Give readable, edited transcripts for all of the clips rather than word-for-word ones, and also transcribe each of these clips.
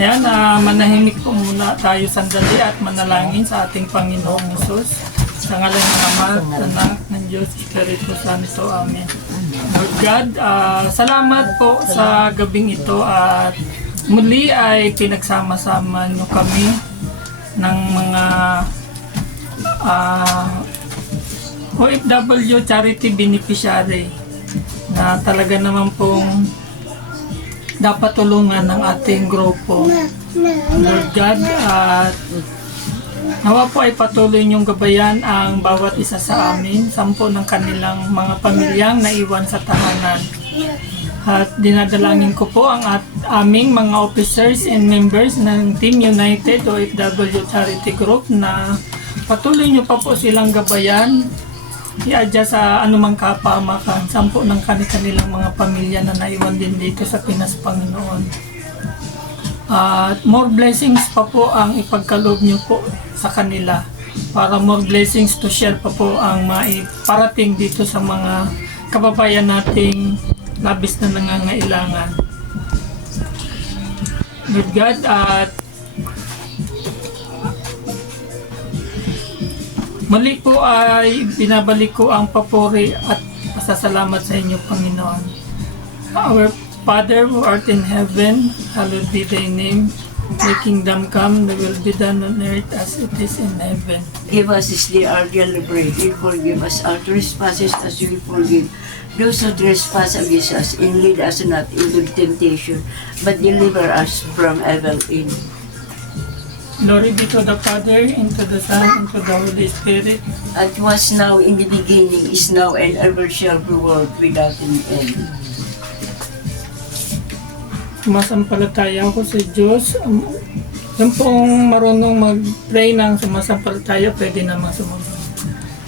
Ayan, manahimik po muna tayo sandali at manalangin sa ating Panginoong Hesus. Sa ngalan ng Ama, Anak, ng Diyos, Espiritu Santo. Amen. Lord God, salamat po sa gabing ito at muli ay pinagsama-sama nyo kami ng mga OFW Charity Beneficiary na talaga naman pong dapat tulungan ng ating grupo. Lord God, at nawa po ay patuloy niyong gabayan ang bawat isa sa amin, 10 ng kanilang mga pamilyang naiwan sa tahanan. At dinadalangin ko po ang aming mga officers and members ng Team United OFW Charity Group na patuloy niyo pa po silang gabayan, i-adya sa anumang kapamakan, 10 ng kanilang mga pamilya na naiwan din dito sa Pinas, Panginoon. At more blessings pa po ang ipagkaloob niyo po sa kanila para more blessings to share pa po ang maiparating dito sa mga kababayan nating labis na nangangailangan. Lord God, at muli po ay binabalik ko ang papuri at pasasalamat sa inyo, Panginoon. Our Father who art in heaven, hallowed be thy name. Thy kingdom come, thy will be done on earth as it is in heaven. Give us this day our daily bread, and forgive us our trespasses as we forgive those who trespass against us, and lead us not into temptation, but deliver us from evil. Amen. Glory be to the Father, and to the Son, and to the Holy Spirit. As was now in the beginning, is now, and ever shall be, world without an end. Sumasampalataya ako sa Diyos. Yung pong marunong mag-pray ng sumasampalataya, pwede naman sumunod.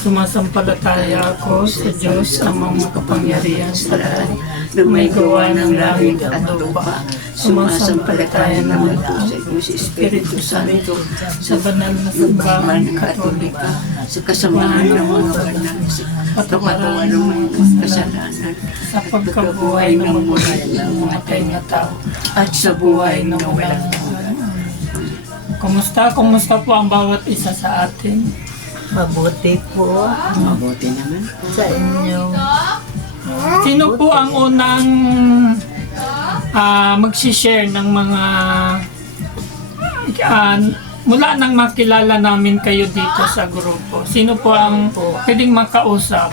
Sumasampalataya ako sa Diyos, amang makapangyarihan sa lahat, na may gawa ng langit at lupa. Sumasampalataya naman ako sa Diyos, Espiritu Santo, sa banal na sambahan katolika, sa kasamahan ng mga banal, sa kapatawaran ng mga kasalanan, sa pagkabuhay ng mga na tao, at sa buhay ng walang Kumusta po ang bawat isa sa atin? Mabuti po mabuti naman. sa inyo. Sino po ang unang mag-share ng mga mula nang makilala namin kayo dito sa grupo? Sino po ang pwedeng makausap?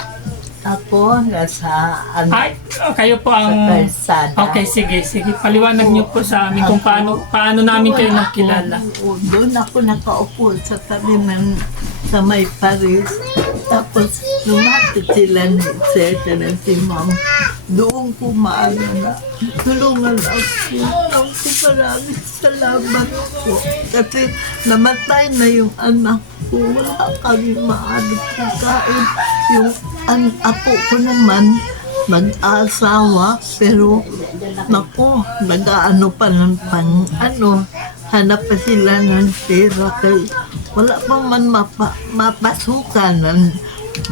Ako, nasa Ay, kayo po ang... Kalsada. Okay, sige. Paliwanag niyo po sa amin kung paano namin kayo nakilala. Doon ako nakaupo sa tabi ng sa may Paris. Tapos lumapit sila ni Sir na si Ma'am. Doon ko maano na tulungan ako. Ako maraming salamat po. Kasi namatay na yung anak ko. Wala kami maano pagkain. Yung apo ko naman mag-asawa, pero naku, nag-aano pa ng hanap pa sila ng pera kaya wala pa man mapasukan ng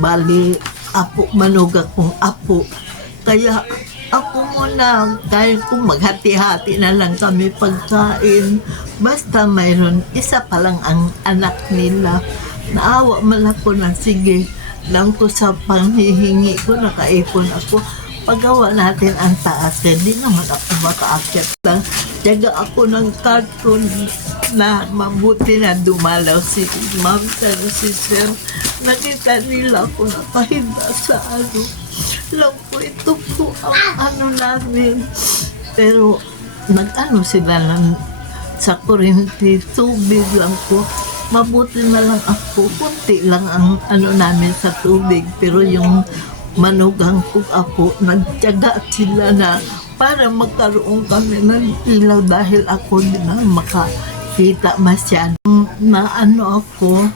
bali apo, manuga kong apo. Kaya ako muna, kaya kung maghati-hati na lang kami pagkain, basta mayroon isa pa lang ang anak nila. Naawa man ako na sige lang ko sa panghihingi ko, nakaipon ako. Paggawa natin ang taas, hindi naman ako makaakyat lang. Tiyaga ako ng karton na mabuti na dumalaw si Ma'am pero si Sir. Nakita nila ako nakahinda sa lang po, ito po ang namin. Pero sila lang sa kuryente, tubig lang po. Mabuti na lang ako, kunti lang ang namin sa tubig, pero yung manugang ko ako, nagtiyaga sila na para magkaroon kami ng ilaw dahil ako din na makakita masyado. Ako,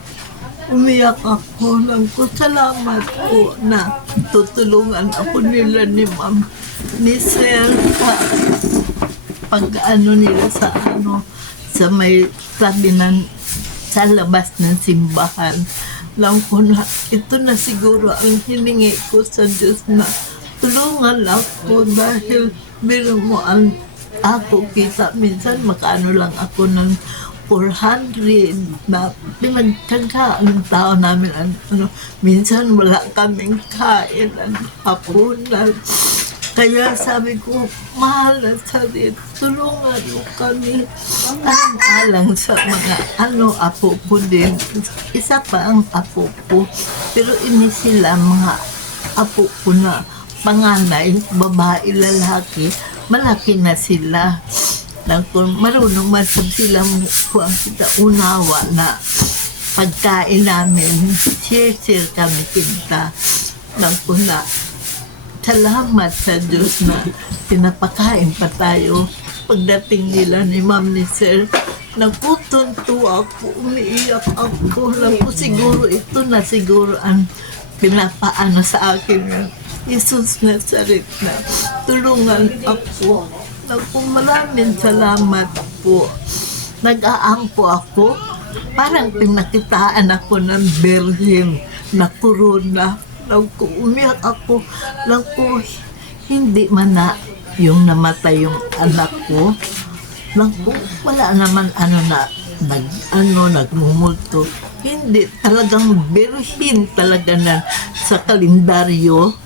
umiyak ako lang ko, salamat po na tutulungan ako nila ni Ma'am, ni Sir, nila sa may sabi sa labas ng simbahan. Lang ko na, ito na siguro ang hiningi ko sa Diyos na tulungan ako dahil biro mo ang ako kita. Minsan makaano lang ako ng 400 na pinagtyaga ang tao namin. Minsan wala kaming kain ang hapunan. Kaya sabi ko, mahal na salit, tulungan mo kami. Alang sa mga apo ko din. Isa pa ang apo ko. Pero ini sila mga apo ko na panganay, babae, lalaki. Malaki na sila. Lang kung marunong man sila kuang kita unawa na pagkain namin, share kami kita. Lang kung na salamat sa Diyos na pinapakain pa tayo. Pagdating nila ni Ma'am ni Sir, nakutunto ako, umiiyak ako. Lang ko siguro ito na siguro ang pinapaano sa akin ng Jesus Nazaret na tulungan ako. Naku, maraming salamat po. Nag-aampo ako. Parang pinakitaan ako ng berhin na corona. Naku, umiyak ako. Naku, hindi man na yung namatay yung anak ko. Naku, wala naman nagmumulto. Hindi, talagang berhin talaga na sa kalendaryo.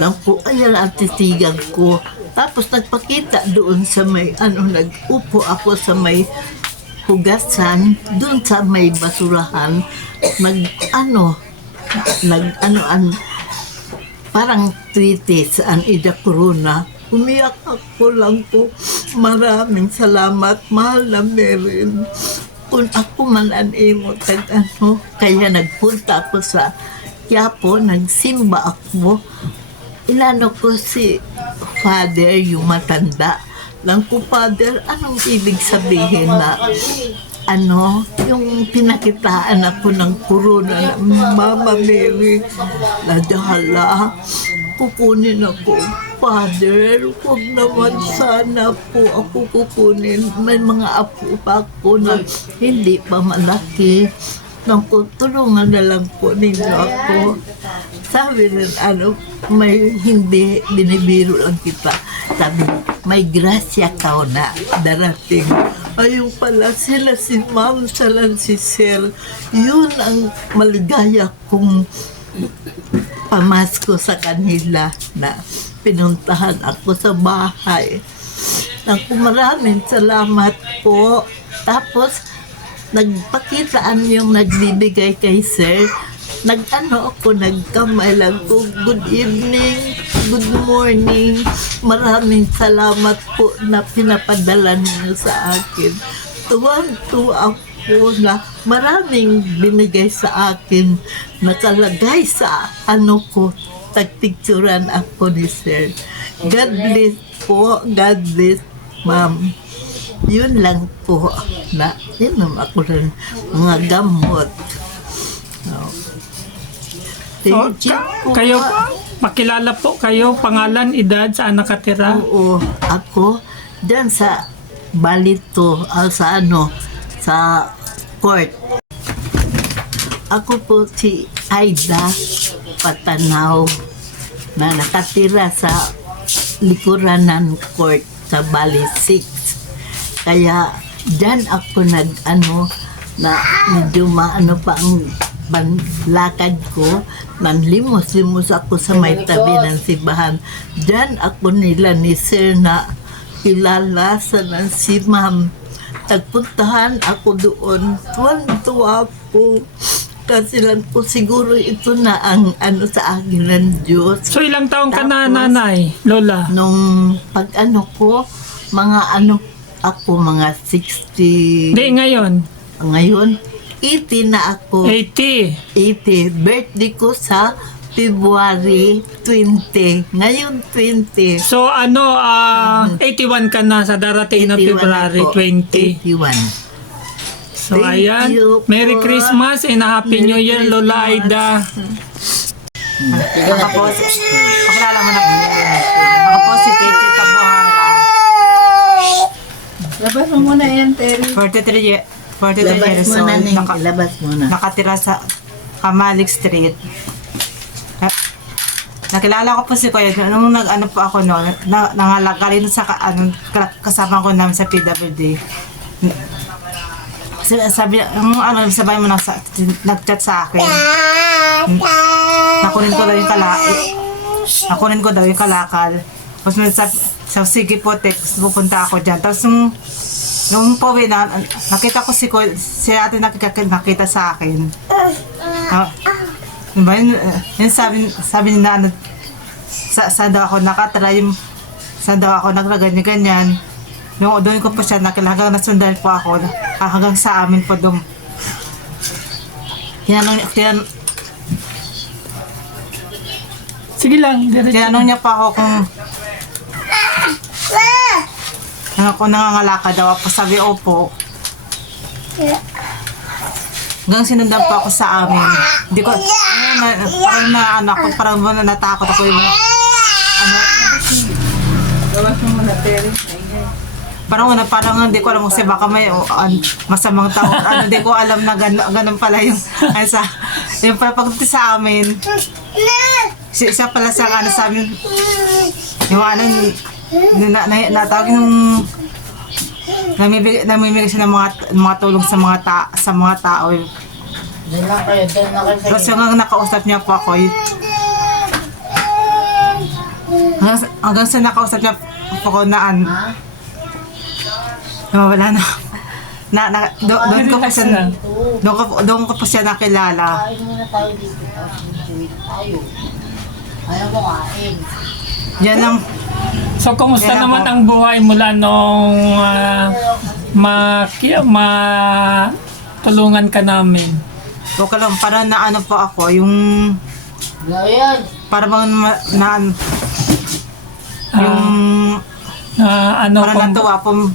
Naku, ayan ang titigan ko. Tapos nagpakita doon sa may, nag-upo ako sa may hugasan, doon sa may basurahan, parang treatise ang Ida Corona. Umiyak ako lang po. Maraming salamat, mahal na Merin. Kung ako man kaya nagpunta ako sa Quiapo, nagsimba ako. Inano ko si Father, yung matanda. Lang ko, Father, anong ibig sabihin na yung pinakitaan ako ng corona ng Mama Mary, nadahala, kukunin ako. Father, huwag naman sana po ako kukunin. May mga apo pa ako na hindi pa malaki. Naku, tulungan na lang po ninyo ako. Sabi rin, may hindi, binibiro lang kita. Sabi, may grasya ka na darating. Ayun pala, sila si Ma'am, sila si Sir. Yun ang maligaya kong pamasko sa kanila na pinuntahan ako sa bahay. Naku, maraming salamat po. Tapos, nagpakitaan yung nagbibigay kay Sir. Nagkamay lang ko, good evening, good morning. Maraming salamat po na pinapadala niyo sa akin. Tuwang-tuwa po na maraming binigay sa akin. Nakalagay sa ko, tagpicturan ako ni Sir. God bless po, God bless, Ma'am. Yun lang po na inom ako ng mga gamot. Thank you po. Kayo, makilala po kayo, pangalan, edad, saan nakatira? Oo, ako dyan sa Balito, sa court. Ako po si Aida Patanaw na nakatira sa likuran ng court sa Bali 6. Kaya dyan ako na medyo pa ang lakad ko. Nanlimos-limos ako sa may tabi ng simbahan. Dyan ako nila ni Sir na kilala sa si Ma'am. Nagpuntahan ako doon. Tuwan-tuwa po. Kasi lang po siguro ito na ang sa akin ng Diyos. So ilang taong ka na, Tapos, nanay, Lola? Nung pag ko, ako mga 60. Hindi, ngayon. Ngayon, 80 na ako. 80. 80. Birthday ko sa February 20. Ngayon 20. So 81 ka na sa darating na 81 February ako. 20. 81. So Thank ayan, you po. Merry Christmas and a Happy New Year, Merry Lola Christmas. Aida. Ako pakilala mo na. Ako po si Titi Tabuhara. Labas mo muna yan, Terry. 43 years Labas mo old. na, Ning. Labas mo na. Nakatira sa Kamalik Street. nakilala ko po si Kuya nung nag-ano po ako noon, nangalagaling sa kasama ko namin sa PWD. Sabi, sabay mo nag-chat sa akin. Nakunin ko daw yung kalakal. Tapos sabi, sige po, pupunta ako dyan. Tapos nung pauwi na, nakita ko si ate nakita sa akin. Diba, yun sabi niya na saan daw ako nakatry, saan daw ako nagraganyan-ganyan. Doon ko po siya hanggang nasundan po ako, hanggang sa amin po doon. Sige lang, diretso. Tinanong niya pa ako kung nangangalaka daw ako. Sabi, opo. Hanggang sinundan pa ako sa amin. Hindi ko, parang natakot ako yung, Gawas mo muna, Terry. parang hindi ko alam kasi baka may masamang tao. Hindi ko alam na ganun pala yung, yung pagpunta sa amin. Siya pala sa sa amin, yung natawag yung namimigay siya ng mga tulong sa mga tao. Tapos hanggang nakausap niya po ako, hanggang sa nakausap niya po ako na wala na. Doon ko po siya nakilala. Ayaw mo kain. Yan lang. So, kumusta Kaya naman po. ang buhay mula nung tulungan ka namin? Okay lang, para na ano po ako, yung Ngayon. para bang yung para natuwa po,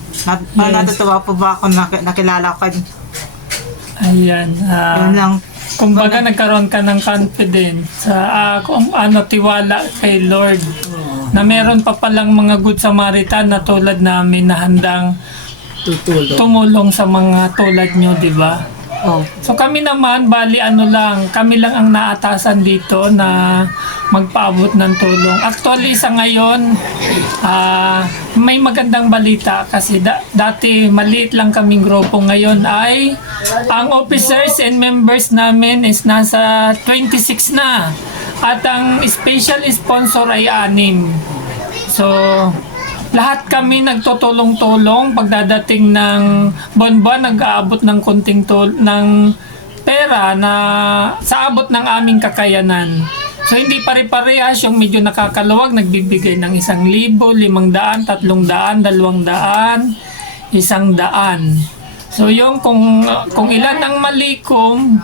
para natutuwa po ba ako nakilala ko. Ayan. Yun lang. Kumbaga nagkaroon ka ng confidence sa tiwala kay Lord na meron pa palang mga good Samaritan na tulad namin na handang tumulong sa mga tulad nyo, di ba? Oh. So kami naman, kami lang ang naatasan dito na magpaabot ng tulong. Actually sa ngayon, may magandang balita kasi dati maliit lang kaming grupo. Ngayon ay ang officers and members namin is nasa 26 na. At ang special sponsor ay 6. So, lahat kami nagtutulong-tulong pagdadating ng buwan-buwan, nag-aabot ng konting ng pera na sa abot ng aming kakayanan. So hindi pare-parehas, yung medyo nakakaluwag nagbibigay ng 1,000, 500, 300, 200, 100. So yung kung ilan ang malikom,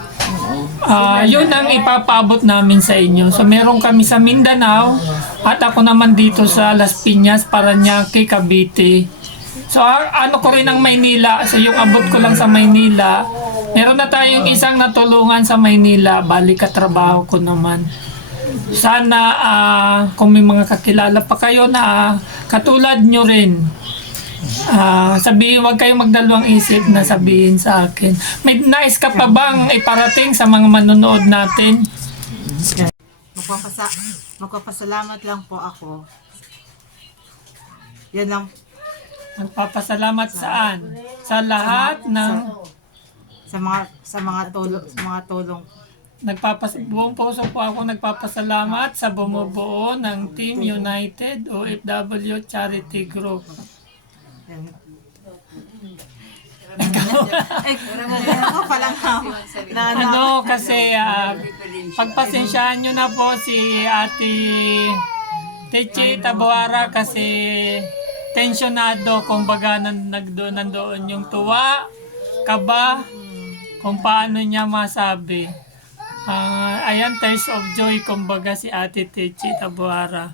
yun ang ipapaabot namin sa inyo. So meron kami sa Mindanao at ako naman dito sa Las Piñas, Parañaque, Cavite. So ano ko rin ang Maynila. So yung abot ko lang sa Maynila. Meron na tayong isang natulungan sa Maynila. Balik katrabaho ko naman. Sana kung may mga kakilala pa kayo na katulad nyo rin, sabihin, wag kayong magdalawang isip na sabihin sa akin. May nais ka pa bang iparating sa mga manonood natin? Magpapasalamat lang po ako. Yan lang. Magpapasalamat saan? Sa lahat ng Sa mga tulong. buong puso po ako nagpapasalamat sa bumubuo ng Team United OFW Charity Group. Yan. Ako palang Kasi pagpasensyahan nyo na po si Ate Teche Tabuara kasi tensyonado, kumbaga nandoon yung tuwa, kaba, kung paano niya masabi. Ayan, tears of joy, kumbaga si Ate Teche Tabuara.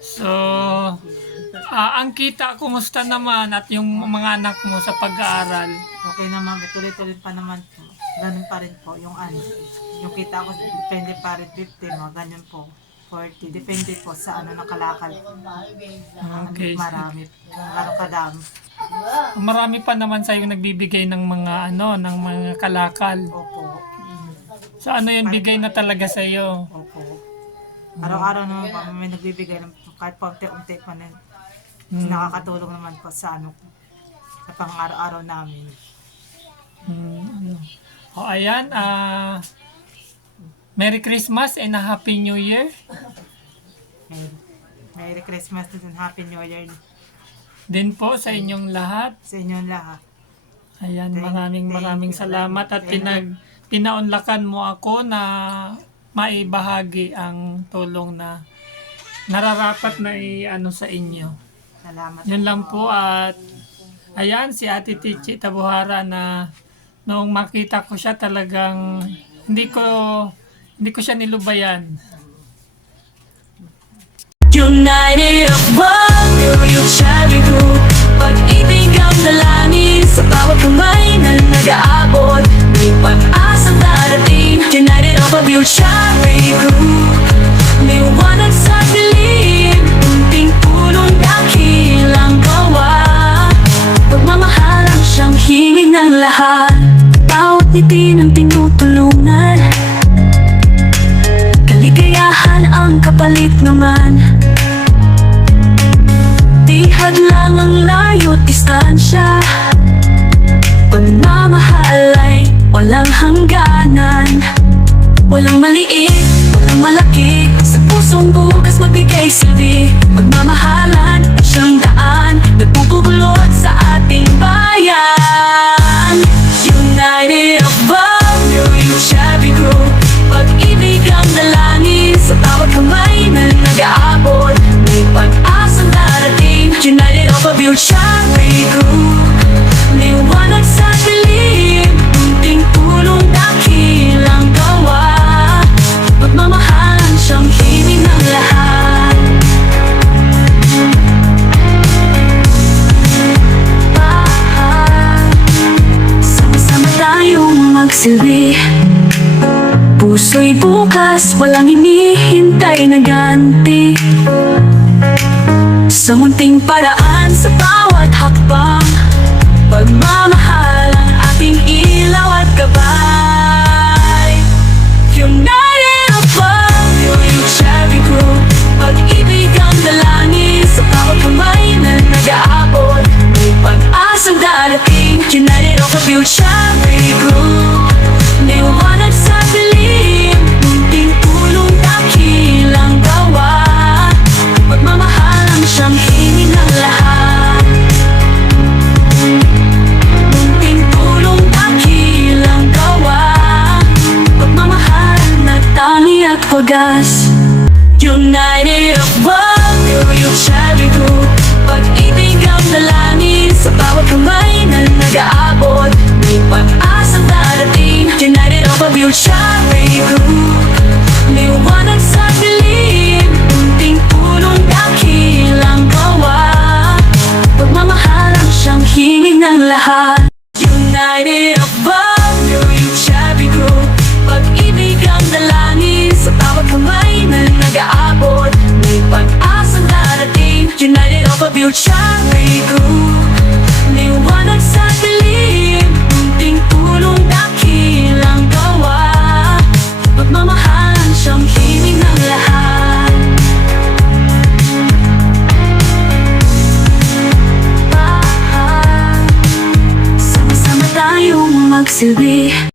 So, ang kita, kumusta naman at yung mga anak mo sa pag-aaral? Okay naman, tuloy-tuloy pa naman po. Ganun pa rin po yung yung kita ko, depende pa rin 50, ganyan po. 40, depende po sa nakalakal. Okay. Marami, gano'ng kadami. Marami pa naman sa'yo nagbibigay ng mga ng mga kalakal. Opo. So ano yung bigay na talaga sa'yo? Opo. Araw-araw naman po may nagbibigay ng kahit paunti-unti pa din. Nakakatulong naman po sa sa pang-araw-araw namin. O ayan, Merry Christmas and a Happy New Year. Merry Christmas and Happy New Year Din po sa inyong lahat. sa inyong lahat. Ayan, Thank maraming you. salamat at pinaunlakan mo ako na maibahagi ang tulong na nararapat na i-ano sa inyo. Salamat. Yun lang po at ayan si Ate Tichi Tabuhara na noong makita ko siya talagang hindi ko siya nilubayan. United of one, yung cherry group. Pag-ibig ang dalangin sa bawat kamay na nag-aabot. May pag-asang darating. United of a pure cherry group. Liwanag sa dilim, unting pulong dakilang gawa. Pagmamahalang siyang hingin ng lahat. Bawat ngiti ng tinutulungan. Kaligayahan ang kapalit naman. Tihad lang ang layo't distansya. Pagmamahal ay walang hangganan. Walang maliit, walang malaki. Sa pusong bukas magbigay silbi. Pagmamahalan ay siyang daan nagpupulot sa ating bayan. United of one, yung shabby group. Pag-ibig ang dalangin sa bawat kamay na nag-aabot. May pag-asang darating. United of a pure cherry group. Liwanag sa dilim, unting tulong dakilang gawa. Pagmamahalan siyang himig ng lahat. Sama-sama tayong magsilbi. Puso'y bukas, walang hinihintay na ganti. Sa munting paraan, sa bawat hakbang. Pagmamahal ang ating ilaw at gabay. United of one, yung cherry group. Pag-ibig ang dalangin sa bawat kamay na nag-aabot. May pag-asang darating. United of a pure cherry group. Liwanag sa dilim, munting tulong dakilang gawa. Pagmamahal ang siyang hingin ng lahat. Munting tulong dakilang gawa. Pagmamahal na tali at wagas. United of one, yung cherry group. Pag-ibig ang dalangin sa bawat kamay na nag-aabot. May pag-asang darating. United of a pure cherry group. Liwanag sa dilim, unting tulong dakilang gawa. Pagmamahal ang siyang hingin ng lahat. United of one, yung cherry group. Pag-ibig ang dalangin sa bawat kamay na nag-aabot. May pag-asang darating. United of a pure cherry group. Liwanag sa dilim, unting tulong dakilang gawa. Pagmamahal ang siyang himig ng lahat. Sama-sama tayong magsilbi.